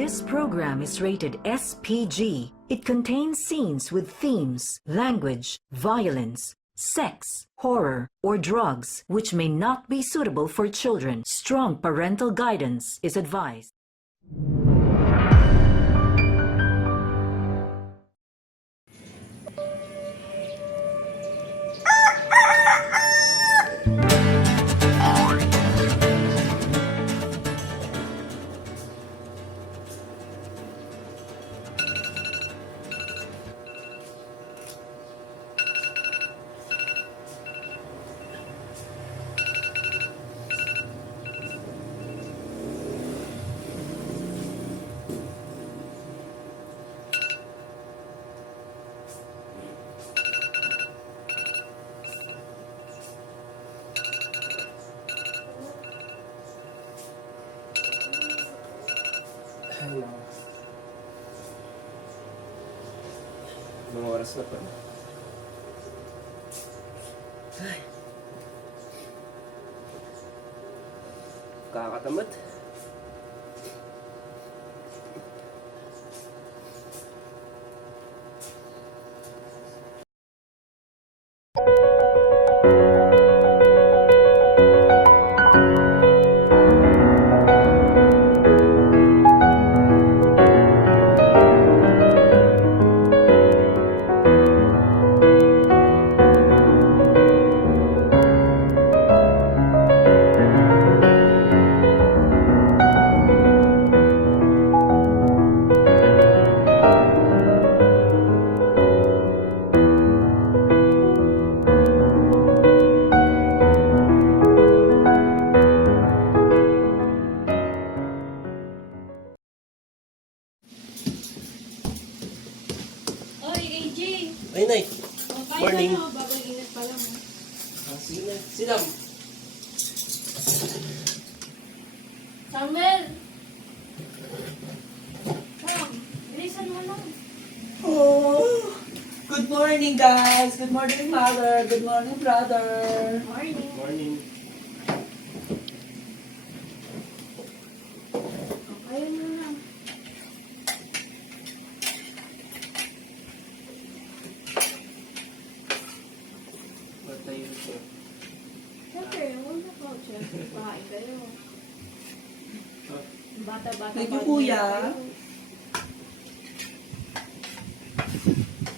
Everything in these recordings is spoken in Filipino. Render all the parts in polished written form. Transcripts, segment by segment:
This program is rated SPG. It contains scenes with themes, language, violence, sex, horror, or drugs, which may not be suitable for children. Strong parental guidance is advised. Ay, mga oras na pala. Ay. Kakatamad. Ay, Nay. Morning. Bagay ingat pa lang. Sige na. Silam. Samuel! Sam, bilisan mo lang. Oh, good morning, guys. Good morning, mother. Good morning, brother. Morning. Morning. Ayun mo na. Ba't tayo ito? Siyempre, huwag na po. Siyempre, pahain kayo. Bata-bata Thank you, pa kuya. kayo.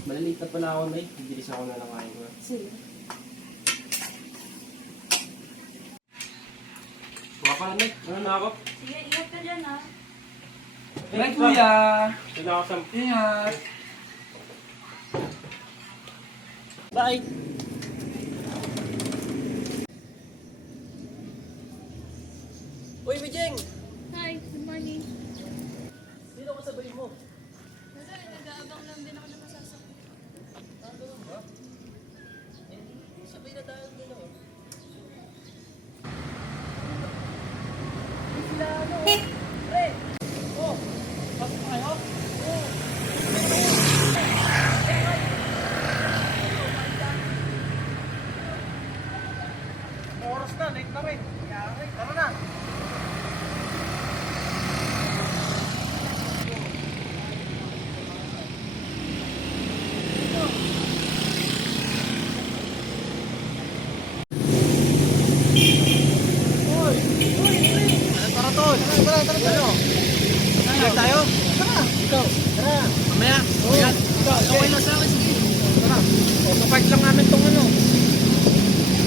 Maliliit na pala ako, Nay. Bibilis ako na lang kain ko. Sige. Mga pala, Nay. Ano na ako? Sige, ingat ka dyan ha. Bye, kuya. Ito na ako sa... Ingat. Bye! Uy, Bijeng! Hi, good morning. Sino kasabay mo? Nag-aabang lang din ako na masasakit. Ganun ba? Sabay na tayo dito. Sila ano? Pre! Oh! Pasok na kayo? Oh! Oras na, late na rin. Kaya, tara na. Tara, tol. Tara. Tara tayo. Tara. Ikaw. Tara. Mamaya. Yan. Okay lang sa akin. Sige. Tara. O, papark lang namin tong ano.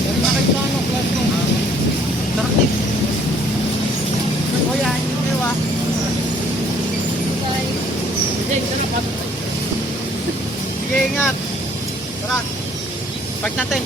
Tara na kayo sa ano. Class mo. Tara, Nick. O, yan. Yung kayo ah. Bye. Sige, tara. Pasok tayo. Sige, ingat. Tara. Park natin.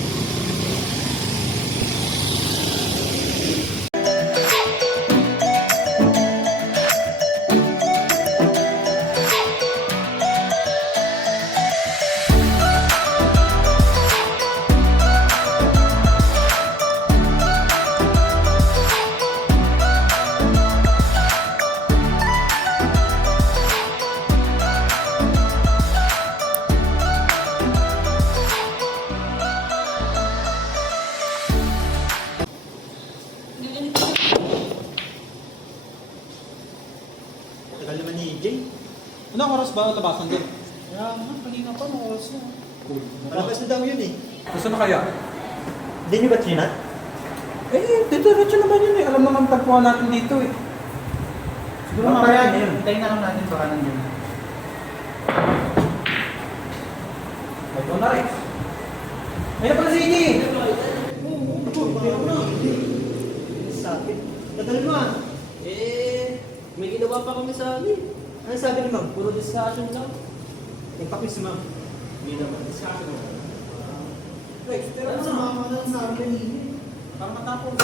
tagal naman ni Jay. Anong oras ba labasan din? Kaya kanina pa, mga oras na. Cool. Malabas na daw yun eh. Gusto na kaya? Hindi niyo ba trinat? Eh, diretso naman yun eh. Alam naman tagpuan natin dito eh. Siguro Baka mamaya yan, yun. hintayin na lang natin baka nandiyan. Ito na rin. Ayun pala si Iggy! Sabi. Tagal mo ah. May ginawa pa kami sa amin. Ano sabi ni ma'am? Puro discussion lang. Nagpapis si ma'am. Hindi naman discussion. Rex, pero ano sumama ka na sa amin kanina? Para matapos.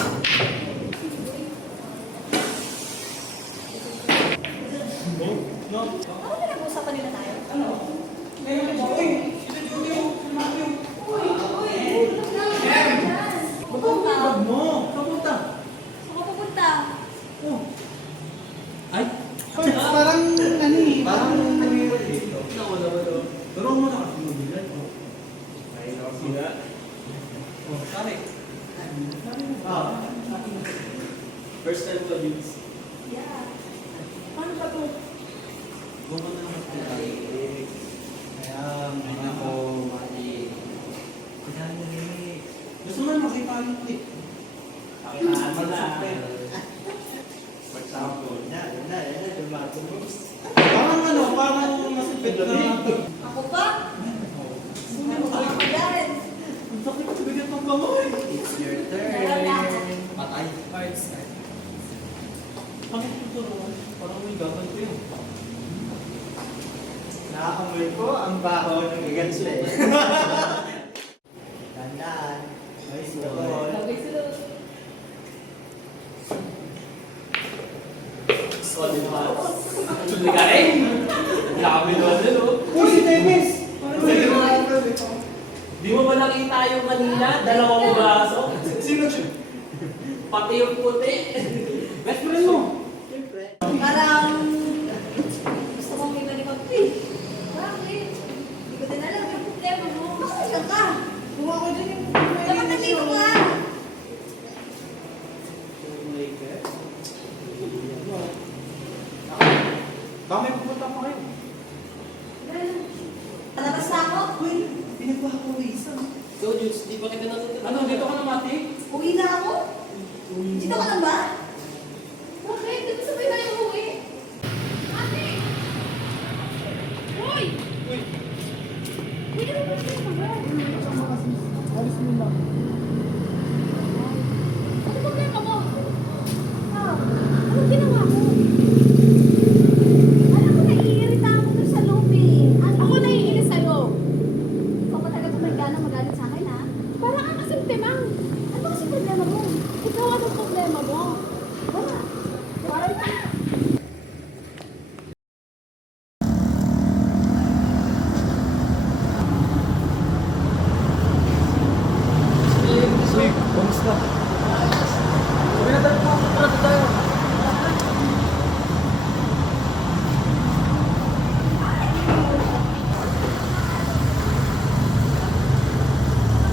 No? Ano pinag-uusapan nila tayo? Bag mo! Kapunta! Saan ka pupunta? Oh. Ay! Parang ano eh. Parang nangyayari dito. Wala. Turo mo na kasi mobilan. Oh. Ay, sila. Oh, sari. Ah. First time ko dito. Yeah. Paano ba ito? Gumana naman sila. Kaya, mga ko, mali. Gusto mo na makipagin ko eh. For example, yan, tumatulog. Parang ano, parang masipid na. Ako pa? Sino mo ka dyan? Ang sakit sa bigat ng kamay. It's your Nalala. turn. Patay. Cards. Bakit ito naman? Parang may gagawin ko yun. Nakakamoy ko ang baho ng gagansi. Tandaan. Nice goal. Bagay sila. Solid pass. Tuloy ka rin. Dami naman din, oh. Uy, si Temis! Di mo ba nakita yung kanina? Dalawang braso? Sino siya? Pati yung puti. Best friend mo! Parang gusto kong may malikot ko eh. Bakit? Hindi ko din alam yung problema mo. Bakit ka? Kung ako dyan yung problema. Dapat nandito ka. Baka may pupunta pa kayo. Palabas na ako. Uy, pinagpapawisan. Go, Jules. Di ba kita natutunan? Ano, dito ka na, Mati? Uwi na ako. Dito ka lang ba? Bakit? Di ba sabay tayo umuwi? Ate! Uy! Uy! Uy, di ba ba siya naman? Alis mo na. Ano problema mo? Anong ginawa mo? Alam ko, naiirita ako dun sa loob eh. Ako naiinis sa'yo. Ikaw pa talaga kumagana magalit sa akin ha? Parang ang kasing timang. Ano kasi problema mo? Ikaw anong problema mo? Wala. Parang Uy, kamusta? Sabi na tayo, parang tayo.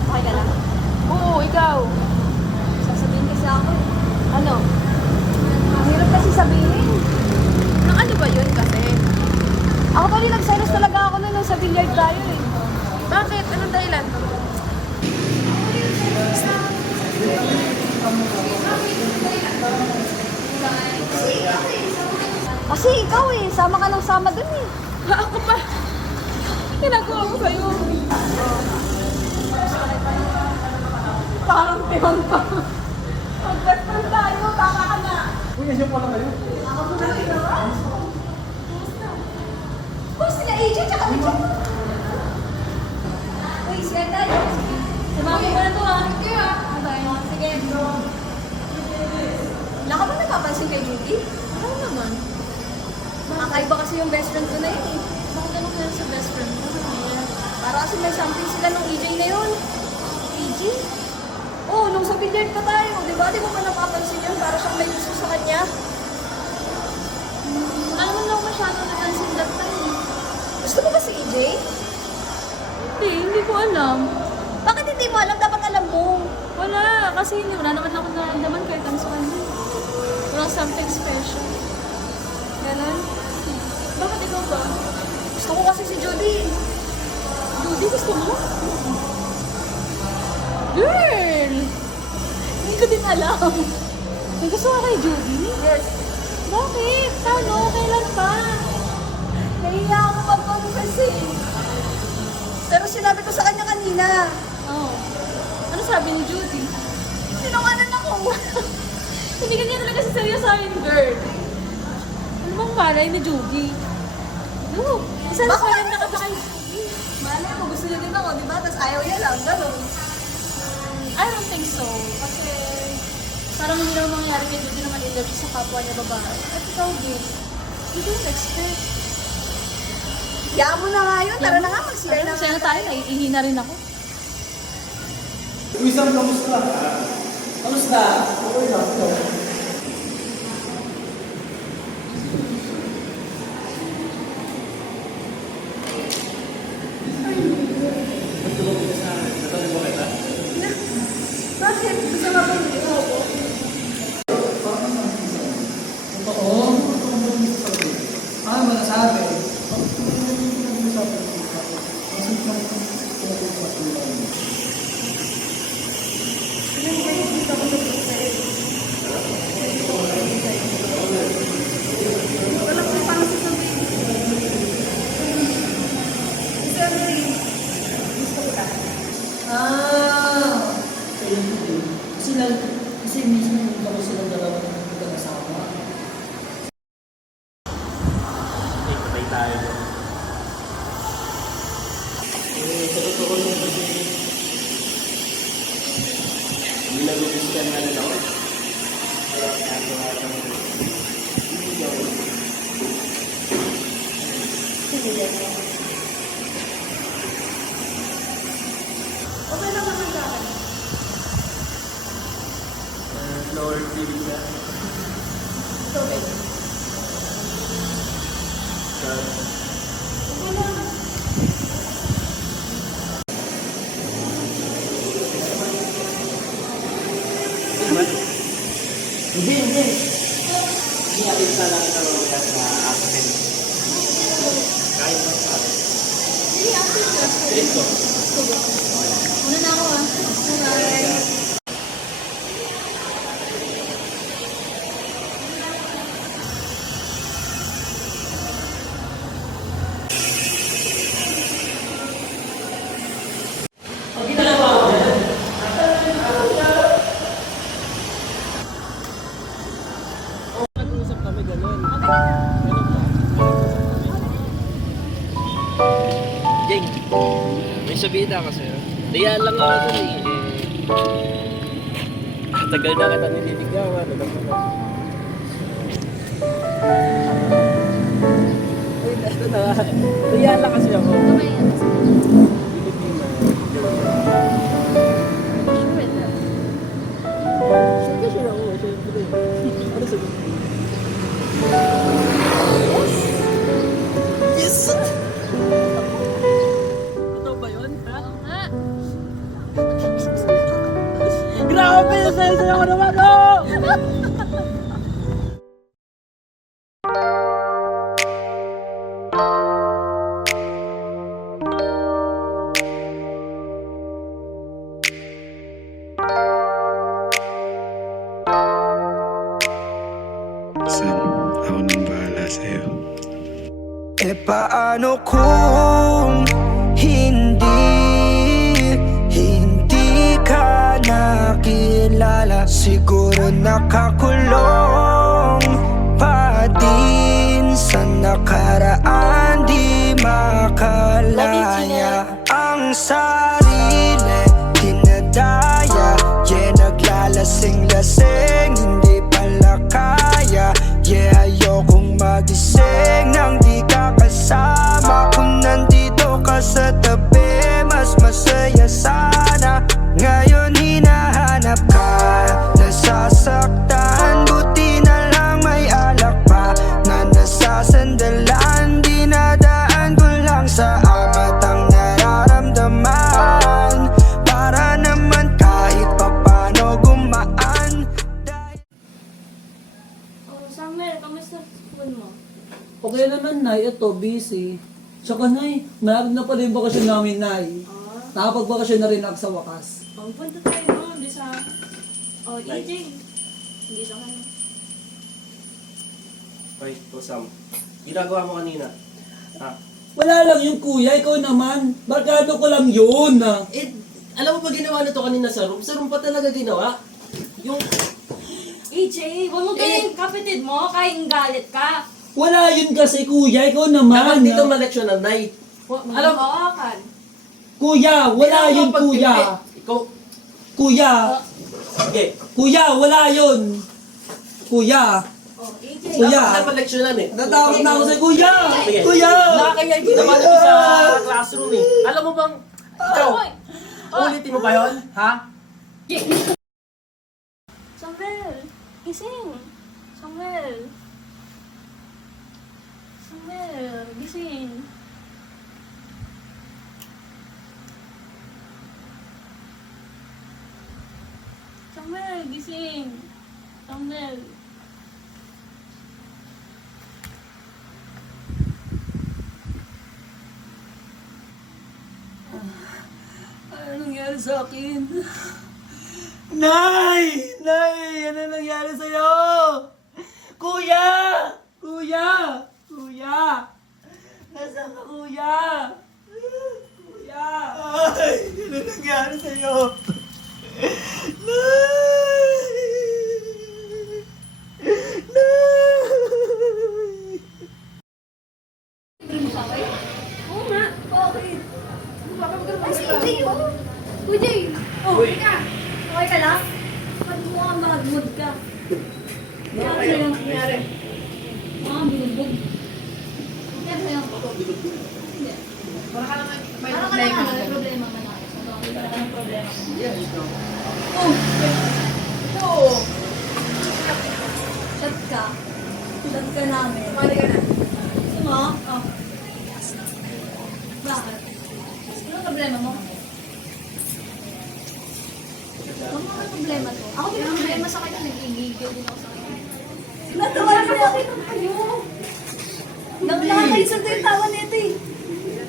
okay ka lang? Oo, ikaw. Sasabihin kasi ako eh. Ano? Ang hirap kasi sabihin. Nang ano ba yun kasi? Ako pa rin nagselos talaga ako nung sa billiard tayo eh. Bakit? Anong dahilan? Kasi ikaw eh, sama ka ng sama dun eh. Ako pa. Ginagawa ko sa'yo. Parang timang pa. Mag-best friend tayo, tama ka na. Uy, nandiyan pala kayo. Ako po na ginawa. Oh, sila AJ tsaka Richard. Uy, siya tayo. Sumami mo na to ha. Thank you ha. Sige. Wala ka ba napapansin kay Judy? Ano naman? Makakaiba kasi yung best friend ko na yun eh. Bakit ano kaya sa best friend ko? Para kasi may something sila nung EJ na yun. EJ? Oo, nung sa billiard pa tayo. Di ba? Di mo pa napapansin yun? Para siyang may gusto sa kanya. Wala naman lang masyado napansin that time. Gusto mo ba si EJ? Hindi ko alam. Bakit hindi mo alam? Dapat alam mo. Wala, kasi wala naman ako nararamdaman kahit ang sa kanya. Walang something special. Ganon? ba? Gusto ko kasi si Judy. Judy, gusto mo? Girl! Hindi ko din alam. May gusto ka kay Judy? Yes. Bakit? Paano? Kailan pa? Nahiya ako mag-confess eh. Pero sinabi ko sa kanya kanina. Oh. Ano sabi ni Judy? Sinungalan ako. Hindi ka niya talaga seryosohin, girl. Ano bang malay ni Judy? Look, isa na Baka parang nakaba kay Judy. Malay ko, gusto niya din ako, di ba? Tapos ayaw niya lang, gano'n. I don't think so. Kasi parang hindi naman mangyari kay Judy naman in love sa kapwa niya babae. At ikaw din. You don't expect. Kaya mo na nga yun. Tara na nga, mag-share na Sa'yo nga. tayo, naiihi na rin ako. Wisam, kamusta? Kamusta? Okay lang, ikaw. Bakit? Gusto mo ba hindi ako? Oo. Ano ba nasabi? Wala ko pang sasabihin. Siyempre, gusto ko lang. Kasi mismo yung kami silang dalawa na magkakasama. Eh, patay tayo. Sa totoo niya kasi, hindi nag-umpis ka na lang ako. Kaya ginagawa ka mo. Okay lang naman sa akin. Lower feeling ka. Okay. Okay lang. Hindi. Hindi natin sana kita mabigat na akin. Kahit pa sa akin. Hindi, after Ito. Una na ako ah. Bye. Nag-uusap kami ganun. Jeng, may sabihin ako sa'yo. Dayaan lang ako dun eh. Tagal na kita nililigawan. Alam mo na. Ay, ito na. Dayaan lang kasi ako. Kamay yan. Pilipina. Sure Sure ako, syempre. Ano sabihin? Yes! Totoo ba yun? Ha? Oo nga. Grabe! Saya-saya ko naman! Oh! Sam, ako nang bahala sa'yo. E paano kung hindi ka nakilala? Siguro nakakulong pa din sa nakaraan, di makalaya ang sarili, dinadaya, yeah, naglalasing-lasing, hindi pala kaya, yeah, ayokong magising nang di ka kasama. Kung nandito ka sa tabi, mas masaya sana. Ngayon hinahanap ka, nasasaktan, buti na lang may alak pa na nasasandalan. Dinadaan ko lang sa amat ang nararamdaman, para naman kahit papano gumaan. Oh, Summer, kamusta sa school mo? Okay naman, Nay. Ito, busy. Tsaka, Nay, meron na pala yung bakasyon namin, Nay. Nakapagbakasyon na rin ako sa wakas. Punta tayo doon, di sa... Oh, EJ. Hindi sa kanya. Hoy, Sam. Ginagawa mo kanina. Ha? Wala lang yung kuya, ikaw naman. Barkado ko lang yun. Eh, alam mo ba ginawa na to kanina sa room? Sa room pa talaga ginawa. Yung... EJ, huwag mo ganyan kapatid mo, kayang galit ka. Wala yun kasi, kuya, ikaw naman. Dapat dito maleksyon ng night. Alam mo, kan. Kuya, wala yun, kuya. Ikaw, Kuya, sige. kuya, wala yun. Kuya, Oh, EJ. kuya. Dapat na maleksyonan eh. Natakot na ako sa kuya. Sige. Kuya. Nakakaya yung ginawa nito sa classroom eh. Alam mo bang, ikaw, ulitin mo ba yun? Ha? Samuel, gising. Samuel. Samuel, gising. Samuel, gising. Samuel. Ano nangyari sa akin? Nay! Nay! Ano nangyari sa'yo? Kuya! Kuya! Kuya! Nasaan ka, kuya? Kuya! Ay! Ano nangyari sa'yo? Nay! Nay! Oo nga. Bakit? Ay, si EJ, oh. Kuya Jay. Oh, ka. Okay ka lang? Ba't mo ka mag-mood ka? Ano sa'yo? Nangyari? Binugbog. Ano sa'yo? Hindi. Parang ka naman, may problema man ako. Parang ka ng problema. Oh! Ito! Chat ka. Chat ka namin. Sumali ka na. Gusto mo? Oh. Bakit? Anong problema mo? Ano ang problema to? Ako din ang problema sa kanya. Nagigigil din ako sa kanya. Natawa na ako kayo. Nakakalisan to yung tawa nito eh.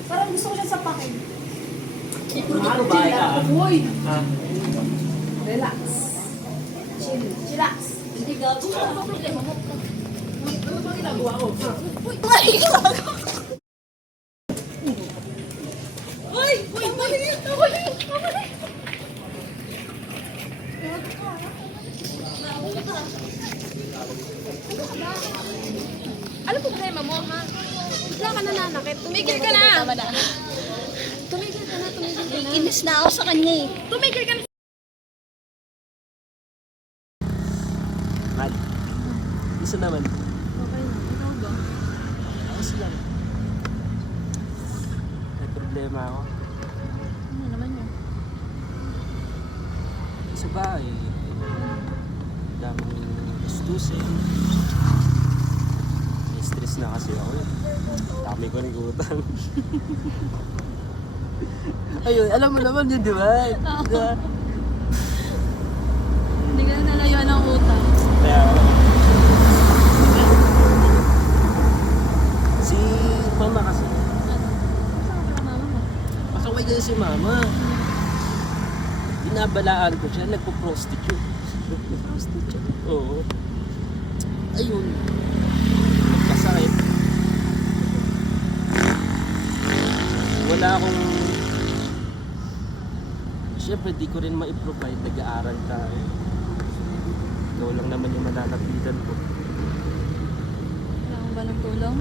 Parang gusto ko siya sapakin. Ano ba ka? Uy! Ha? Relax. Chill. Chillax. Hindi ka. Ano ang problema mo? Ano ba ginagawa ko? Uy! Uy! Uy! Ano problema mo, ha? Bigla ka nananakit. Tumigil ka na. Tumigil ka na. Inis na ako sa kanya eh. Tumigil ka na. Man. Isa naman. Okay na. Ikaw ba? Ayos lang. May problema ako. Ano naman yun? Sa bahay. Daming gustusin. May stress na kasi ako eh. Dami ko rin utang. Ayun, alam mo naman yun, di ba? Diba? Hindi ka na nalayuan ng utang. Kaya, si mama kasi, Saan ka pala mama mo? pasaway kasi si mama. Binabalaan ko siya, nagpo-prostitute. Prostitute. Oo. Ayun. Nagkasakit. Wala akong... Siyempre, di ko rin ma-provide. Nag-aaral tayo. Ikaw lang naman yung malalapitan ko. Kailangan ba ng tulong?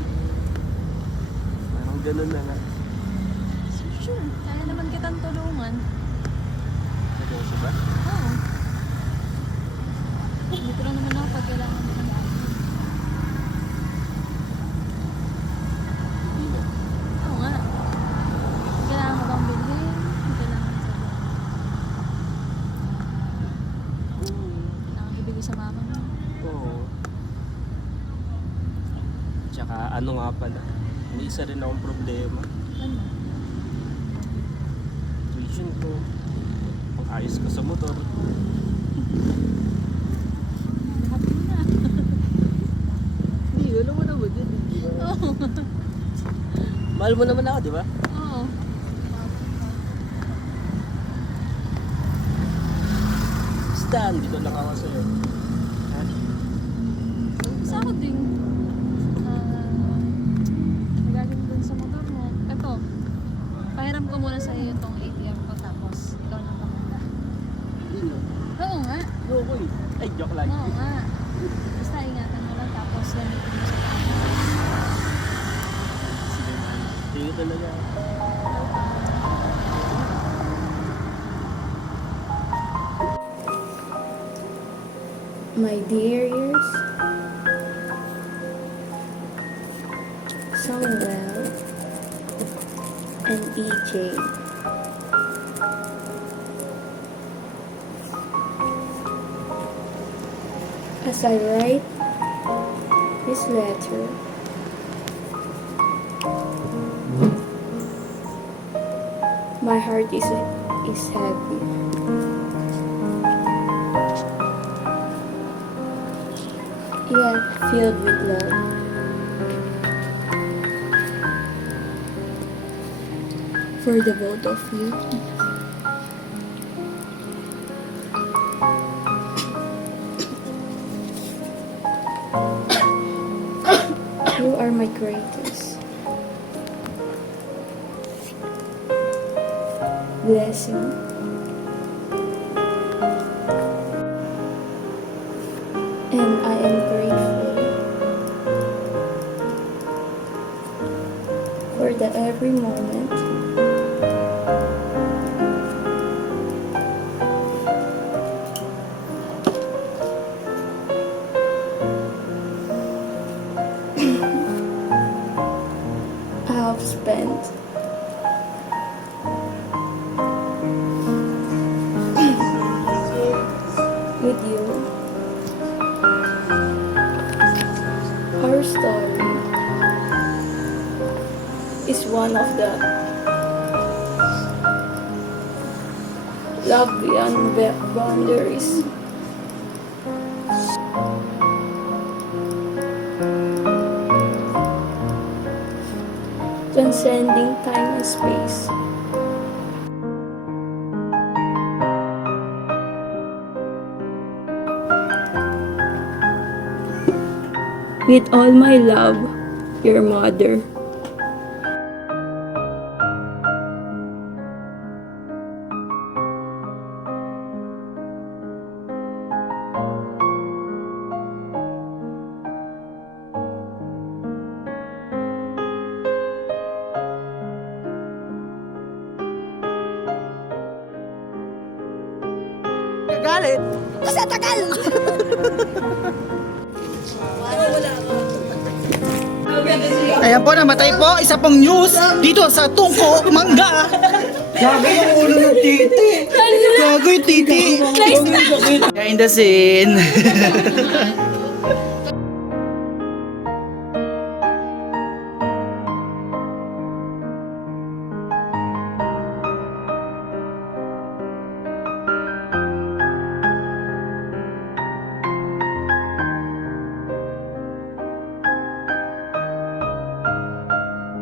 Parang ganun na nga. Sure. Kaya naman kitang tulungan. Seryoso ba? Oo. Dito lang naman ako pag kailangan mo ng dami. Hindi na. Oo nga. Kailangan mo bang bilhin? Kailangan sa kailangan ibigay sa mama mo. Oo. Tsaka ano nga pala, may isa rin akong problema. Ano? Tuition ko. Ang ayos ko sa motor. Lahat mo na. Hindi, alam mo naman yun. Oo. Mahal mo naman ako, di ba? Oo. Stan, dito lang ako sa'yo. Gusto ako din. Nagagawin dun sa motor mo. Ito. Pahiram ko muna sa iyo itong ATM ko tapos ikaw na bahala. Hindi no. Oo nga. Ayoko eh. Ay, joke lang. Oo nga. Basta ingatan mo lang tapos gamitin mo sa tama. Sige talaga. My dear ears, Samuel and EJ. As I write this letter, my heart is heavy. Yet filled with love. For the both of you. You are my greatest blessing. And I am grateful for the every moment I have spent with you. Our story is one of the love beyond boundaries. Transcending time and space. With all my love, your mother. Galit! Ayan po, namatay po. Isa pong news dito sa Tungko, Mangga. Gago yung ulo ng titi. Gago yung titi. Behind the scene.